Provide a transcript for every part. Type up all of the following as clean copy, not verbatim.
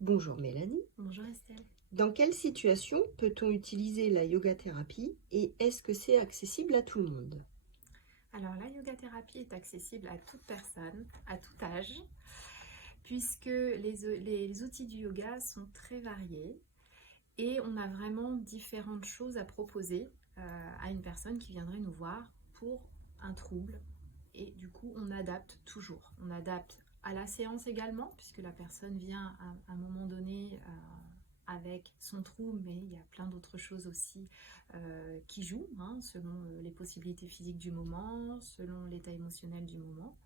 Bonjour Mélanie. Bonjour Estelle. Dans quelle situation peut-on utiliser la yoga thérapie et est-ce que c'est accessible à tout le monde? Alors la yoga thérapie est accessible à toute personne, à tout âge, puisque les outils du yoga sont très variés et on a vraiment différentes choses à proposer à une personne qui viendrait nous voir pour un trouble. Et du coup, on adapte toujours. On adapte à la séance également, puisque la personne vient à un moment donné avec son trouble, mais il y a plein d'autres choses aussi qui jouent, hein, selon les possibilités physiques du moment, selon l'état émotionnel du moment.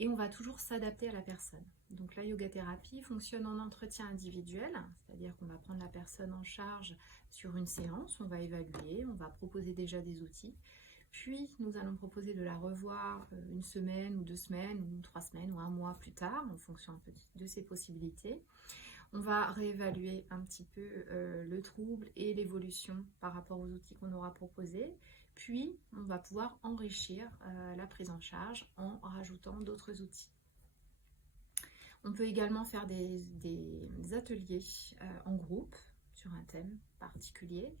Et on va toujours s'adapter à la personne. Donc la yoga thérapie fonctionne en entretien individuel, c'est-à-dire qu'on va prendre la personne en charge sur une séance, on va évaluer, on va proposer déjà des outils. Puis nous allons proposer de la revoir une semaine ou 2 semaines ou 3 semaines ou un mois plus tard en fonction un peu de ses possibilités. On va réévaluer un petit peu le trouble et l'évolution par rapport aux outils qu'on aura proposés. Puis on va pouvoir enrichir la prise en charge en rajoutant d'autres outils. On peut également faire des ateliers en groupe sur un thème particulier,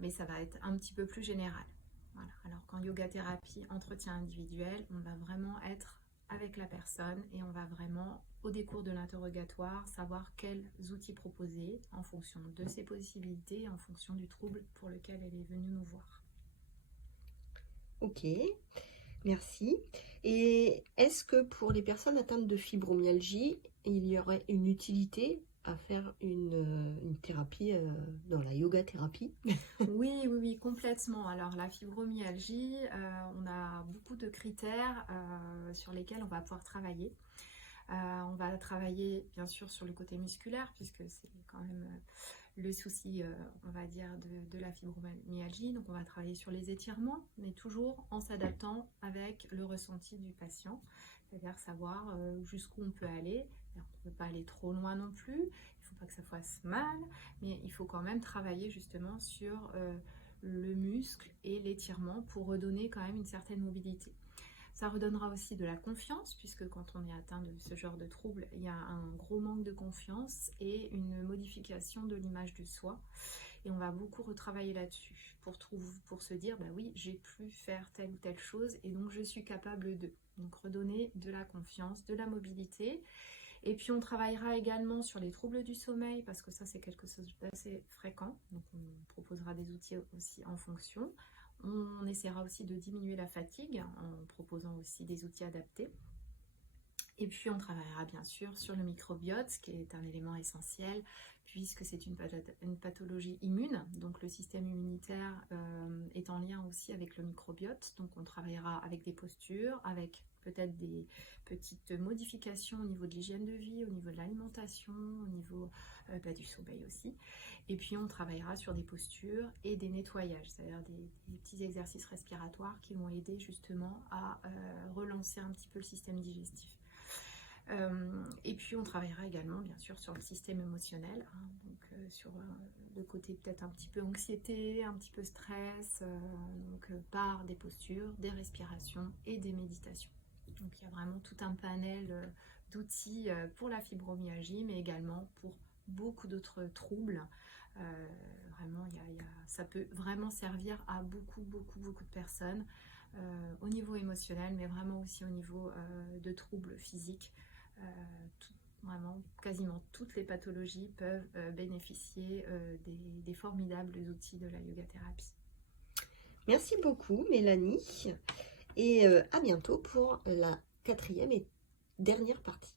mais ça va être un petit peu plus général. Voilà. Alors qu'en yoga thérapie, entretien individuel, on va vraiment être avec la personne et on va vraiment, au décours de l'interrogatoire, savoir quels outils proposer en fonction de ses possibilités, en fonction du trouble pour lequel elle est venue nous voir. Ok, merci. Et est-ce que pour les personnes atteintes de fibromyalgie, il y aurait une utilité à faire une thérapie dans la yoga thérapie? Oui, oui, oui, complètement. Alors la fibromyalgie, on a beaucoup de critères sur lesquels on va pouvoir travailler. On va travailler bien sûr sur le côté musculaire, puisque c'est quand même le souci, on va dire, de la fibromyalgie. Donc on va travailler sur les étirements, mais toujours en s'adaptant avec le ressenti du patient, c'est-à-dire savoir jusqu'où on peut aller. Alors, on ne peut pas aller trop loin non plus, il ne faut pas que ça fasse mal, mais il faut quand même travailler justement sur le muscle et l'étirement pour redonner quand même une certaine mobilité. Ça redonnera aussi de la confiance, puisque quand on est atteint de ce genre de trouble, il y a un gros manque de confiance et une modification de l'image de soi. Et on va beaucoup retravailler là-dessus pour se dire, bah oui, j'ai pu faire telle ou telle chose et donc je suis capable de. Donc redonner de la confiance, de la mobilité. Et puis on travaillera également sur les troubles du sommeil, parce que ça c'est quelque chose d'assez fréquent. Donc on proposera des outils aussi en fonction. On essaiera aussi de diminuer la fatigue en proposant aussi des outils adaptés. Et puis on travaillera bien sûr sur le microbiote, qui est un élément essentiel, puisque c'est une pathologie immune. Donc le système immunitaire est en lien aussi avec le microbiote. Donc on travaillera avec des postures, avec peut-être des petites modifications au niveau de l'hygiène de vie, au niveau de l'alimentation, au niveau du sommeil aussi. Et puis on travaillera sur des postures et des nettoyages, c'est-à-dire des petits exercices respiratoires qui vont aider justement à relancer un petit peu le système digestif. Et puis on travaillera également bien sûr sur le système émotionnel, hein, donc sur le côté peut-être un petit peu anxiété, un petit peu stress, par des postures, des respirations et des méditations. Donc il y a vraiment tout un panel d'outils pour la fibromyalgie, mais également pour beaucoup d'autres troubles. Vraiment, ça peut vraiment servir à beaucoup, beaucoup, beaucoup de personnes au niveau émotionnel, mais vraiment aussi au niveau de troubles physiques. Euh, Vraiment, quasiment toutes les pathologies peuvent bénéficier des formidables outils de la yoga thérapie. Merci beaucoup Mélanie et à bientôt pour la quatrième et dernière partie.